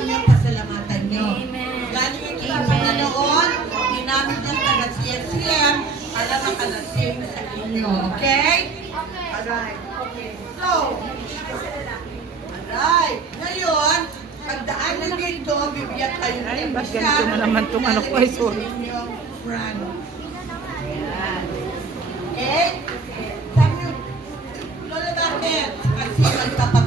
alam niyo, pasalamatan niyo. Amen. Galing ito sa Panginoon, ginamit niya taga CFCM para makalasim sa inyo. Okay? Alright. Okay. So, alright. Ngayon, pagdaan niyo dito, bibigyan kayo ng Ay, ba't ganito na naman itong ano ko, ay, sorry. Okay? Sabi niyo, Lola, bakit? Kasi magpapagawa